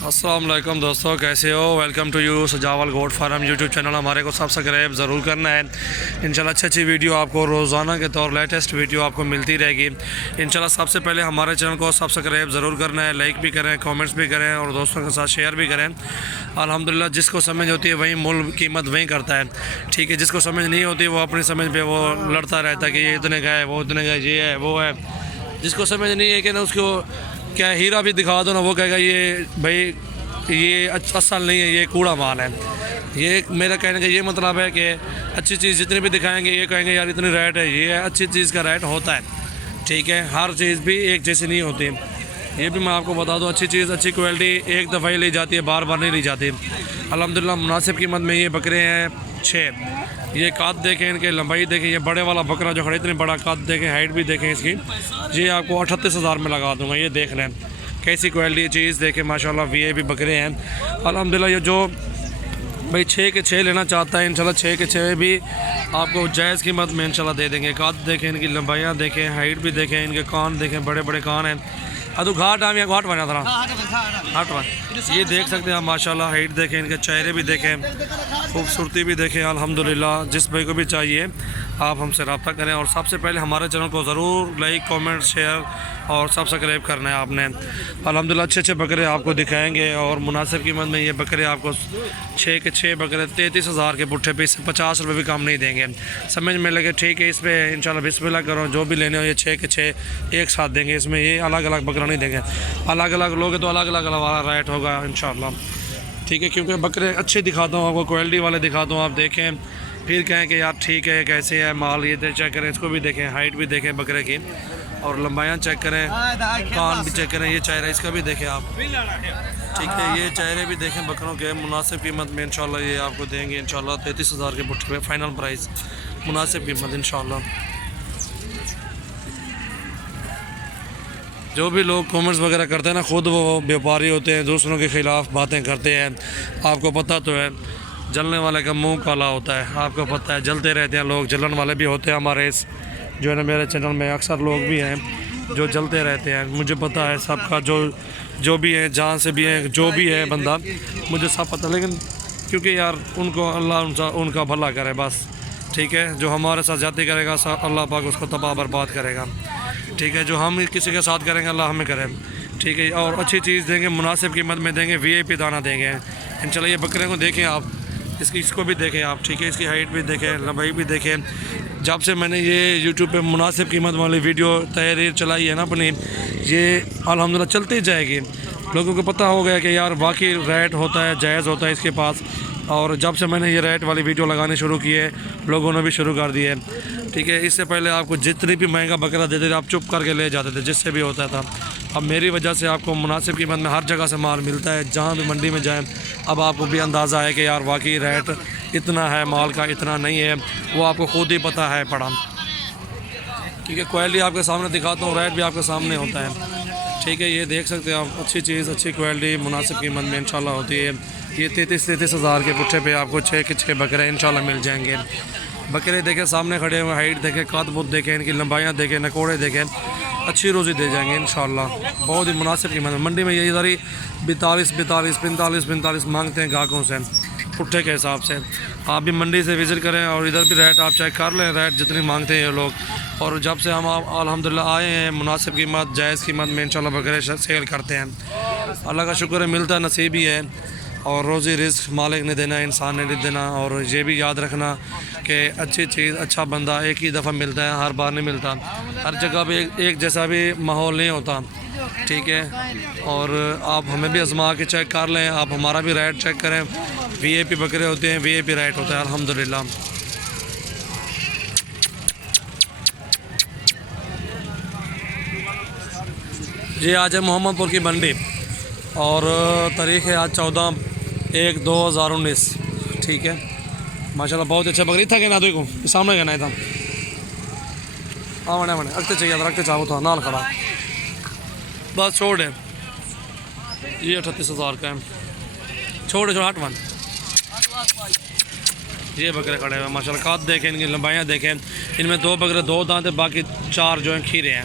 अस्सलाम वालेकुम दोस्तों, कैसे हो। वेलकम टू यू सजावल गोट फार्म यूट्यूब चैनल। हमारे को सब्सक्राइब ज़रूर करना है। इंशाल्लाह अच्छी अच्छी वीडियो आपको रोज़ाना के तौर लेटेस्ट वीडियो आपको मिलती रहेगी। इंशाल्लाह सबसे पहले हमारे चैनल को सब्सक्राइब ज़रूर करना है, लाइक भी करें, कमेंट्स भी करें और दोस्तों के साथ शेयर भी करें। अल्हम्दुलिल्लाह जिसको समझ होती है वही मूल कीमत वही करता है, ठीक है। जिसको समझ नहीं होती वो अपनी समझ पर वो लड़ता रहता है कि ये इतने का है, वो इतने का, ये है वो है। जिसको समझ नहीं है कि ना उसको क्या हीरा भी दिखा दो ना, वो कहेगा ये भाई ये असल नहीं है, ये कूड़ा माल है। ये मेरा कहने का ये मतलब है कि अच्छी चीज़ जितनी भी दिखाएंगे ये कहेंगे यार इतनी रेट है, ये अच्छी चीज़ का रेट होता है, ठीक है। हर चीज़ भी एक जैसी नहीं होती, ये भी मैं आपको बता दूं। अच्छी चीज़ अच्छी क्वालिटी एक दफ़ा ही ली जाती है, बार बार नहीं ली जाती। अल्हम्दुलिल्लाह मुनासिब कीमत में ये बकरे हैं 6। ये काद देखें, इनके लंबाई देखें। ये बड़े वाला बकरा जो खड़े इतनी बड़ा काद देखें, हाइट भी देखें इसकी। ये आपको 38,000 में लगा दूँगा। ये देख लें कैसी क्वालिटी चीज़ देखें, माशाल्लाह वीआईपी बकरे हैं अल्हम्दुलिल्लाह। ये जो भाई 6 के 6 लेना चाहता है इंशाल्लाह 6 के 6 भी आपको जायज़ कीमत में इंशाल्लाह दे देंगे। काद देखें, इनकी लंबाइयाँ देखें, हाइट भी देखें, इनके कान देखें, बड़े बड़े कान हैं। अदू घाट आम या घाट बना था घाट बन, ये देख सकते हैं आप माशाल्लाह। हाइट देखें, इनके चेहरे भी देखें, खूबसूरती भी देखें अल्हम्दुलिल्लाह। जिस भाई को भी चाहिए आप हमसे रब्ता करें और सबसे पहले हमारे चैनल को ज़रूर लाइक, कमेंट, शेयर और सब्सक्राइब करना है आपने। अल्हम्दुलिल्लाह अच्छे अच्छे बकरे आपको दिखाएंगे और मुनासिब कीमत में ये बकरे आपको 6 के 6 बकरे 33,000 के पुट्ठे पे, इससे 50 रुपये भी कम नहीं देंगे। समझ में लगे ठीक है। इस पर इंशाल्लाह बिस्मिल्लाह करो, जो भी लेने हो ये 6 के 6 एक साथ देंगे। इसमें ये अलग अलग बकरा नहीं देंगे, अलग अलग लोगे तो अलग अलग वाला रेट होगा इंशाल्लाह, ठीक है। क्योंकि बकरे अच्छे दिखाता हूँ आपको, क्वालिटी वाले दिखाता हूँ, आप देखें फिर कहें कि यार ठीक है कैसे है माल। ये चेक करें, इसको भी देखें, हाइट भी देखें बकरे की और लंबाइयाँ चेक करें, कान भी चेक करें, ये चेहरा इसका भी देखें आप, ठीक है। ये चेहरे भी देखें बकरों के। मुनासिब कीमत में इंशाल्लाह ये आपको देंगे इंशाल्लाह 33,000 के पुट्ठे पे फाइनल प्राइस, मुनासिब कीमत इंशाल्लाह। जो भी लोग कमेंट्स वगैरह करते हैं ना, खुद वो व्यापारी होते हैं, दूसरों के ख़िलाफ़ बातें करते हैं। आपको पता तो है जलने वाले का मुंह काला होता है, आपको पता है जलते रहते हैं लोग, जलन वाले भी होते हैं हमारे इस जो है ना मेरे चैनल में अक्सर लोग भी हैं जो जलते रहते हैं। मुझे पता है सबका जो भी है, जहाँ से भी है, जो भी है बंदा, मुझे सब पता। लेकिन क्योंकि यार उनको अल्लाह उनका भला करे बस, ठीक है। जो हमारे साथ जाती करेगा अल्लाह पाक उसको तबाह बर्बाद करेगा, ठीक है। जो हम किसी के साथ करेंगे अल्लाह हमें करे, ठीक है। और अच्छी चीज़ देंगे, मुनासिब कीमत में देंगे, वीआईपी दाना देंगे इंशाल्लाह। ये बकरे को देखें आप, इसको भी देखें आप, ठीक है। इसकी हाइट भी देखें, लंबाई भी देखें। जब से मैंने ये यूट्यूब पे मुनासिब कीमत वाली वीडियो तहरीर चलाई है ना अपनी, ये अल्हम्दुलिल्लाह चलती जाएगी। लोगों को पता हो गया कि यार वाकई रेट होता है, जायज़ होता है इसके पास। और जब से मैंने ये रेट वाली वीडियो लगाने शुरू की है लोगों ने भी शुरू कर दी है, ठीक है। इससे पहले आपको जितनी भी महंगा बकरा देते थे आप चुप करके ले जाते थे, जिससे भी होता था। अब मेरी वजह से आपको मुनासिब कीमत में हर जगह से माल मिलता है, जहाँ भी मंडी में जाएं अब आपको भी अंदाज़ा है कि यार वाकई रेट इतना है, माल का इतना नहीं है, वो आपको खुद ही पता है पड़ा, ठीक है। क्वालिटी आपके सामने दिखाता हूँ, रेट भी आपके सामने होता है, ठीक है। ये देख सकते हैं आप, अच्छी चीज़ अच्छी क्वालिटी मुनासिब कीमत में इंशाल्लाह होती है। ये 33,000 के पुट्ठे पे आपको 6 के 6 बकरे इंशाल्लाह मिल जाएंगे। बकरे देखें सामने खड़े हुए, हाइट देखें, कद बुत देखें, इनकी लंबाइयाँ देखें, नकोड़े देखें, अच्छी रोज़ी दे जाएंगे इंशाल्लाह। बहुत ही मुनासिब कीमत है। मंडी में ये इधर ही 42, 45 मांगते हैं ग्राहकों से पुट्ठे के हिसाब से। आप भी मंडी से विज़िट करें और इधर भी रेट आप चेक कर लें, रेट जितनी मांगते हैं ये लोग। और जब से हम अल्हम्दुलिल्लाह आए हैं मुनासिब कीमत, जायज़ कीमत में इंशाल्लाह बकरे सेल करते हैं। अल्लाह का शुक्र है, मिलता है, नसीब ही है। और रोज़ी रिज़्क़ मालिक ने देना, इंसान ने नहीं देना। और ये भी याद रखना कि अच्छी चीज़, अच्छा बंदा एक ही दफ़ा मिलता है, हर बार नहीं मिलता। हर जगह भी एक जैसा भी माहौल नहीं होता, ठीक है। और आप हमें भी आजमा के चेक कर लें, आप हमारा भी रेट चेक करें। वीआईपी बकरे होते हैं, वीआईपी रेट होता है अल्हम्दुलिल्लाह। ये आज है मोहम्मदपुर की मंडी और तारीख़ है आज 14/1/2019, ठीक है। माशाल्लाह बहुत अच्छा बकरी था। कहना देखो सामने कहना था हाँ बने रखते चाहिए, रखते चाहो था नाल खड़ा बस छोड़ है। ये 38,000 का है, छोड़ 8 वन। ये बकरे खड़े हुए माशाल्लाह, काद देखें, इनकी लंबाइयाँ देखें। इनमें 2 बकरे 2 दांत है, बाकी 4 जो हैं खीरे हैं।